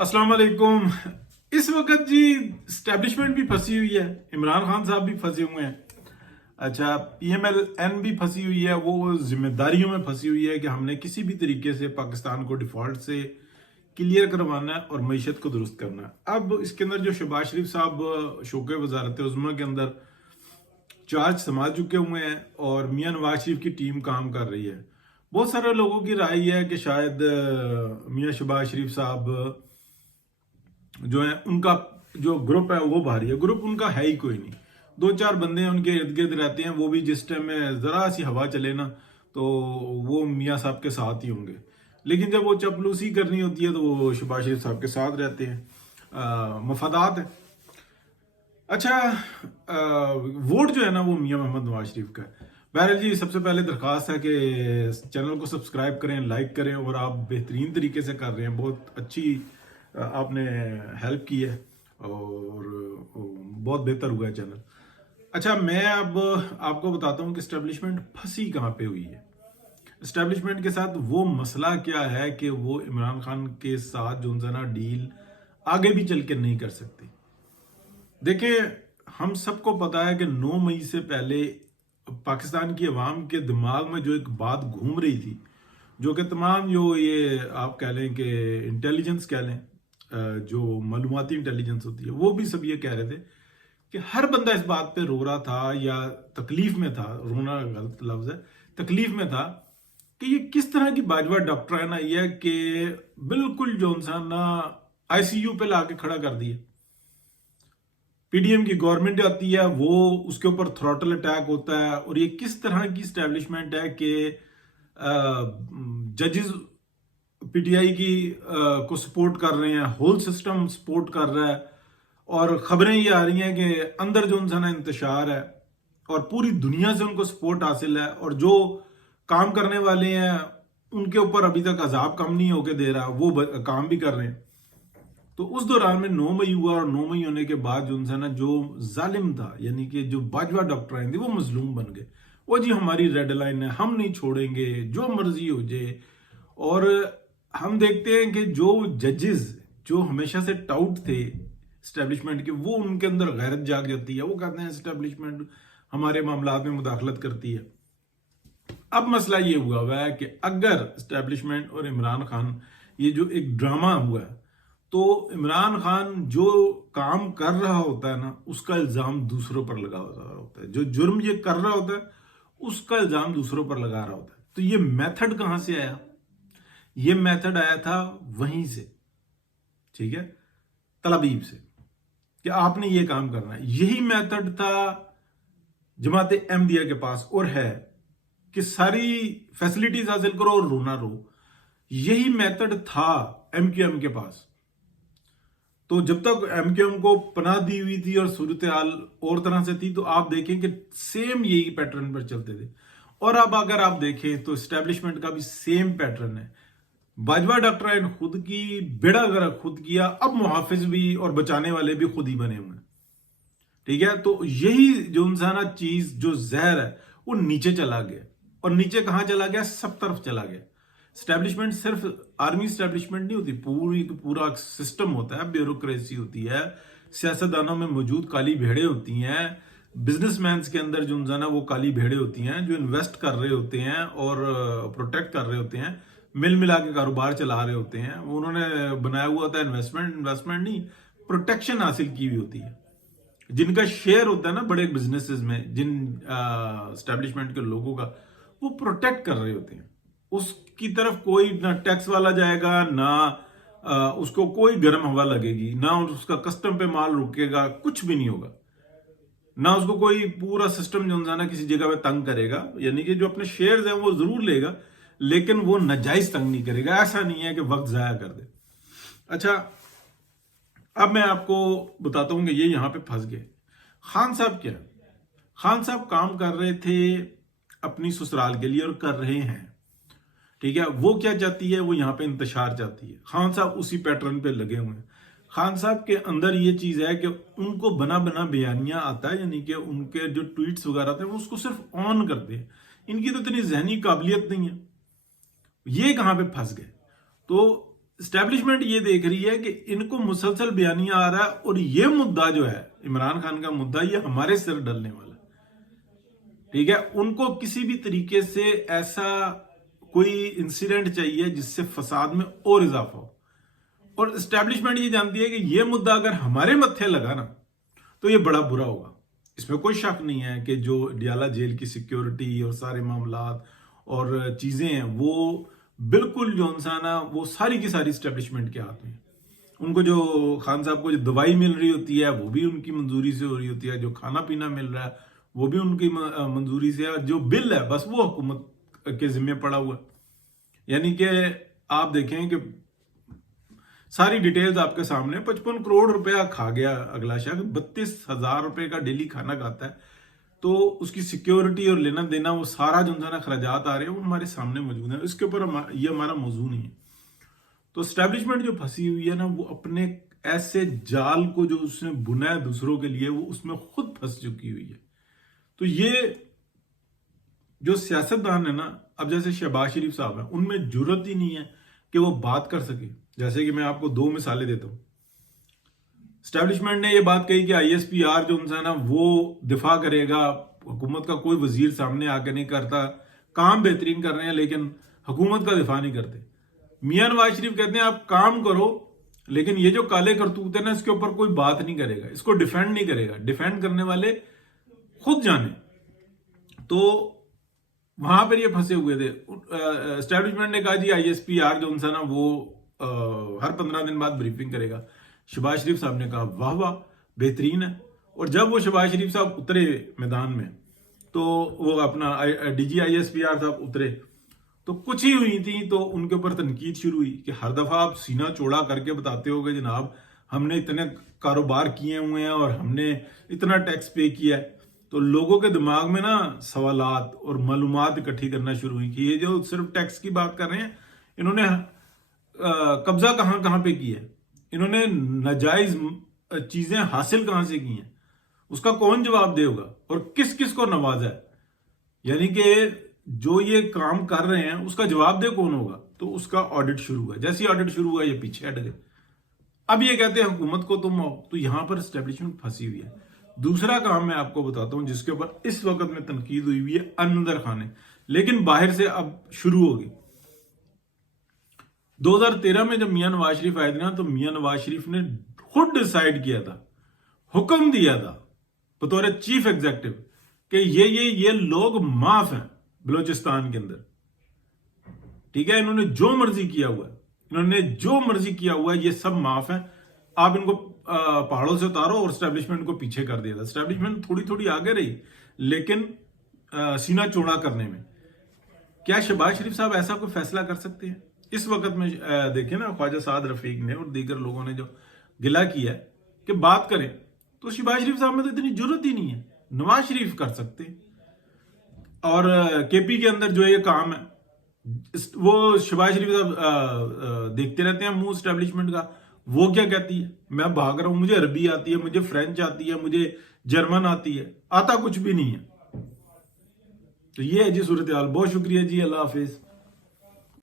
अस्सलाम वालेकुम। इस वक्त जी स्टैब्लिशमेंट भी फंसी हुई है, इमरान खान साहब भी फंसे हुए हैं। अच्छा, PMLN भी फंसी हुई है। वो जिम्मेदारियों में फंसी हुई है कि हमने किसी भी तरीके से पाकिस्तान को डिफॉल्ट से क्लियर करवाना है और मीशत को दुरुस्त करना है। अब इसके अंदर जो शहबाज शरीफ साहब शौक़े वजारत उज़्मा के अंदर चार्ज संभाल चुके हुए हैं और मियां नवाज शरीफ की टीम काम कर रही है। बहुत सारे लोगों की राय है कि शायद मियां शहबाज शरीफ साहब जो है, उनका जो ग्रुप है वो भारी है। ग्रुप उनका है ही कोई नहीं, दो चार बंदे हैं उनके इर्द गिर्द रहते हैं। वो भी जिस टाइम में जरा सी हवा चले ना तो वो मियाँ साहब के साथ ही होंगे, लेकिन जब वो चपलूसी करनी होती है तो वो शहबाज शरीफ साहब के साथ रहते हैं। मफादात है। अच्छा, वोट जो है ना वो मियाँ मोहम्मद नवाज शरीफ का है। बहरहाल जी, सबसे पहले दरख्वास्त है कि चैनल को सब्सक्राइब करें, लाइक करें, और आप बेहतरीन तरीके से कर रहे हैं, बहुत अच्छी आपने हेल्प की है और बहुत बेहतर हुआ है चैनल। अच्छा, मैं अब आपको बताता हूँ कि एस्टेब्लिशमेंट फंसी कहाँ पे हुई है। एस्टेब्लिशमेंट के साथ वो मसला क्या है कि वो इमरान खान के साथ जो ना डील आगे भी चल के नहीं कर सकते। देखिए, हम सबको पता है कि 9 मई से पहले पाकिस्तान की अवाम के दिमाग में जो एक बात घूम रही थी, जो कि तमाम जो ये आप कह लें कि इंटेलिजेंस कह लें, जो मालूमाती इंटेलिजेंस होती है, वो भी सब ये कह रहे थे कि हर बंदा इस बात पे रो रहा था या तकलीफ में था। रोना गलत लफ्ज है, तकलीफ में था कि ये किस तरह की बाजवा डॉक्टर है ना, ये कि बिल्कुल जो ना ICU पे लाके खड़ा कर दिया। PDM की गवर्नमेंट आती है, वो उसके ऊपर थ्रॉटल अटैक होता है। और ये किस तरह की स्टैब्लिशमेंट है कि जजेस PTI की को सपोर्ट कर रहे हैं, होल सिस्टम सपोर्ट कर रहा है, और खबरें ये आ रही हैं कि अंदर जो ना इंतशार है और पूरी दुनिया से उनको सपोर्ट हासिल है, और जो काम करने वाले हैं उनके ऊपर अभी तक अजाब कम नहीं होके दे रहा, वो काम भी कर रहे हैं। तो उस दौरान में 9 मई हुआ, और 9 मई होने के बाद जो ना जो जालिम था, यानी कि जो बाजवा डॉक्टर थे, वो मजलूम बन गए। वो जी हमारी रेड लाइन है, हम नहीं छोड़ेंगे, जो मर्जी हो जाए। और हम देखते हैं कि जो जजेस जो हमेशा से टाउट थे एस्टेब्लिशमेंट के, वो उनके अंदर गैरत जाग जाती है। वो कहते हैं एस्टेब्लिशमेंट हमारे मामलात में मुदाखलत करती है। अब मसला ये हुआ है कि अगर एस्टेब्लिशमेंट और इमरान खान, ये जो एक ड्रामा हुआ है, तो इमरान खान जो काम कर रहा होता है ना, उसका इल्जाम दूसरों पर लगा रहा होता है। जो जुर्म ये कर रहा होता है उसका इल्जाम दूसरों पर लगा रहा होता है। तो ये मेथड कहां से आया? ये मेथड आया था वहीं से, ठीक है, तलाबीब से, कि आपने ये काम करना है। यही मेथड था जमात अहमदिया के पास, और है कि सारी फैसिलिटीज हासिल करो और रोना रो। यही मेथड था MQM के पास। तो जब तक MQM को पनाह दी हुई थी और सूरत हाल और तरह से थी, तो आप देखें कि सेम यही पैटर्न पर चलते थे। और अब अगर आप देखें तो एस्टेब्लिशमेंट का भी सेम पैटर्न है। बाजवा डॉक्टर खुद की बेड़ा गर्क खुद किया, अब मुहाफिज भी और बचाने वाले भी खुद ही बने हुए हैं, ठीक है। तो यही जो इंसाना चीज, जो जहर है, वो नीचे चला गया। और नीचे कहां चला गया? सब तरफ चला गया। स्टैब्लिशमेंट सिर्फ आर्मी स्टैब्लिशमेंट नहीं होती, पूरा सिस्टम होता है, ब्यूरोक्रेसी होती है, सियासतदानों में मौजूद काली भेड़े होती हैं, बिजनेसमैन के अंदर जो ना वो काली भेड़े होती हैं, जो इन्वेस्ट कर रहे होते हैं और प्रोटेक्ट कर रहे होते हैं, मिल मिला के कारोबार चला रहे होते हैं। उन्होंने बनाया हुआ होता है इन्वेस्टमेंट नहीं, प्रोटेक्शन हासिल की हुई होती है। जिनका शेयर होता है ना बड़े बिजनेसेस में, जिन स्टैब्लिशमेंट के लोगों का, वो प्रोटेक्ट कर रहे होते हैं। उसकी तरफ कोई ना टैक्स वाला जाएगा, ना उसको कोई गर्म हवा लगेगी, ना उसका कस्टम पे माल रुकेगा, कुछ भी नहीं होगा। ना उसको कोई पूरा सिस्टम जो ना किसी जगह पे तंग करेगा। यानी कि जो अपने शेयर्स हैं वो जरूर लेगा, लेकिन वो नाजायज तंग नहीं करेगा। ऐसा नहीं है कि वक्त जाया कर दे। अच्छा, अब मैं आपको बताता हूं कि ये यहां पे फंस गए। खान साहब क्या, खान साहब काम कर रहे थे अपनी ससुराल के लिए और कर रहे हैं, ठीक है। वो क्या चाहती है? वो यहां पे इंतशार चाहती है। खान साहब उसी पैटर्न पे लगे हुए हैं। खान साहब के अंदर ये चीज है कि उनको बना बना बयानियां आता है, यानी कि उनके जो ट्वीट्स वगैरह थे वो उसको सिर्फ ऑन करते हैं। इनकी तो इतनी जहनी काबिलियत नहीं है। ये कहां पे फंस गए? तो اسٹیبلشمنٹ یہ دیکھ رہی ہے کہ ان کو مسلسل بیانیہ آ رہا ہے اور یہ مدعا جو ہے عمران خان کا مدعا یہ ہمارے سر ڈلنے والا ہے، ٹھیک ہے۔ ان کو کسی بھی طریقے سے ایسا کوئی انسیڈنٹ چاہیے جس سے فساد میں اور اضافہ ہو، اور اسٹیبلشمنٹ یہ جانتی ہے کہ یہ مدعا اگر ہمارے متھے لگا نا تو یہ بڑا برا ہوگا۔ اس میں کوئی شک نہیں ہے کہ جو ڈیالہ جیل کی سیکیورٹی اور سارے معاملات اور چیزیں ہیں وہ بالکل جو انسان ہے وہ ساری کی ساری اسٹیبلشمنٹ کے ہاتھ میں۔ ان کو جو خان صاحب کو جو دوائی مل رہی ہوتی ہے وہ بھی ان کی منظوری سے ہو رہی ہوتی ہے، جو کھانا پینا مل رہا ہے وہ بھی ان کی منظوری سے ہے، جو بل ہے بس وہ حکومت کے ذمہ پڑا ہوا ہے۔ یعنی کہ آپ دیکھیں کہ ساری ڈیٹیلز آپ کے سامنے، 55 کروڑ روپیہ کھا گیا اگلا شخص، 32,000 روپے کا ڈیلی کھانا کھاتا ہے، تو اس کی سیکیورٹی اور لینا دینا وہ سارا جو انسان اخراجات آ رہے ہیں وہ ہمارے سامنے موجود ہیں۔ اس کے اوپر یہ ہمارا موضوع نہیں ہے۔ تو اسٹیبلشمنٹ جو پھنسی ہوئی ہے نا وہ اپنے ایسے جال کو جو اس نے بنا ہے دوسروں کے لیے وہ اس میں خود پھنس چکی ہوئی ہے۔ تو یہ جو سیاستدان ہے نا، اب جیسے شہباز شریف صاحب ہیں، ان میں جرت ہی نہیں ہے کہ وہ بات کر سکے۔ جیسے کہ میں آپ کو 2 مثالیں دیتا ہوں۔ اسٹیبلشمنٹ نے یہ بات کہی کہ ISPR جو انسان ہے وہ دفاع کرے گا، حکومت کا کوئی وزیر سامنے آ کے نہیں کرتا، کام بہترین کر رہے ہیں لیکن حکومت کا دفاع نہیں کرتے۔ میاں نواز شریف کہتے ہیں آپ کام کرو لیکن یہ جو کالے کرتوت ہیں نا اس کے اوپر کوئی بات نہیں کرے گا، اس کو ڈیفینڈ نہیں کرے گا، ڈیفینڈ کرنے والے خود جانے۔ تو وہاں پر یہ پھنسے ہوئے تھے۔ اسٹیبلشمنٹ نے کہا جی ISPR جو انسان ہے وہ ہر 15 دن بعد بریفنگ کرے گا۔ شہباز شریف صاحب نے کہا واہ واہ بہترین ہے، اور جب وہ شہباز شریف صاحب اترے میدان میں تو وہ اپنا DG ISPR صاحب اترے تو کچھ ہی ہوئی تھی تو ان کے اوپر تنقید شروع ہوئی کہ ہر دفعہ آپ سینہ چوڑا کر کے بتاتے ہو کہ جناب ہم نے اتنے کاروبار کیے ہوئے ہیں اور ہم نے اتنا ٹیکس پے کیا ہے۔ تو لوگوں کے دماغ میں نا سوالات اور معلومات اکٹھی کرنا شروع ہوئی کہ یہ جو صرف ٹیکس کی بات کر رہے ہیں، انہوں نے قبضہ کہاں کہاں پہ کیا ہے، انہوں نے ناجائز چیزیں حاصل کہاں سے کی ہیں، اس کا کون جواب دے ہوگا اور کس کس کو نوازا ہے، یعنی کہ جو یہ کام کر رہے ہیں اس کا جواب دے کون ہوگا۔ تو اس کا آڈٹ شروع ہوا، جیسے ہی آڈٹ شروع ہوا یہ پیچھے ہٹ گئے، اب یہ کہتے ہیں حکومت کو تم آؤ۔ تو یہاں پر اسٹیبلشمنٹ پھنسی ہوئی ہے۔ دوسرا کام میں آپ کو بتاتا ہوں جس کے اوپر اس وقت میں تنقید ہوئی ہوئی ہے، اندر خانے، لیکن باہر سے اب شروع ہوگی۔ 2013 میں جب میاں نواز شریف آئے تھے نا تو میاں نواز شریف نے خود ڈیسائیڈ کیا تھا، حکم دیا تھا بطور چیف ایگزیکٹو کہ یہ لوگ معاف ہیں بلوچستان کے اندر، ٹھیک ہے، انہوں نے جو مرضی کیا ہوا ہے، انہوں نے جو مرضی کیا ہوا ہے، یہ سب معاف ہیں، آپ ان کو پہاڑوں سے اتارو، اور اسٹیبلشمنٹ کو پیچھے کر دیا تھا۔ اسٹیبلشمنٹ تھوڑی تھوڑی آگے رہی لیکن سینہ چوڑا کرنے میں۔ کیا شہباز شریف صاحب ایسا کوئی فیصلہ کر سکتے ہیں؟ اس وقت میں دیکھیں نا خواجہ سعد رفیق نے اور دیگر لوگوں نے جو گلہ کیا ہے کہ بات کریں، تو شہباز شریف صاحب میں تو اتنی ضرورت ہی نہیں ہے، نواز شریف کر سکتے ہیں۔ اور KP کے اندر جو یہ کام ہے وہ شہباز شریف صاحب دیکھتے رہتے ہیں منہ اسٹیبلشمنٹ کا، وہ کیا کہتی ہے میں بھاگ رہا ہوں، مجھے عربی آتی ہے، مجھے فرینچ آتی ہے، مجھے جرمن آتی ہے، آتا کچھ بھی نہیں ہے۔ تو یہ ہے جی صورتحال۔ بہت شکریہ جی، اللہ حافظ۔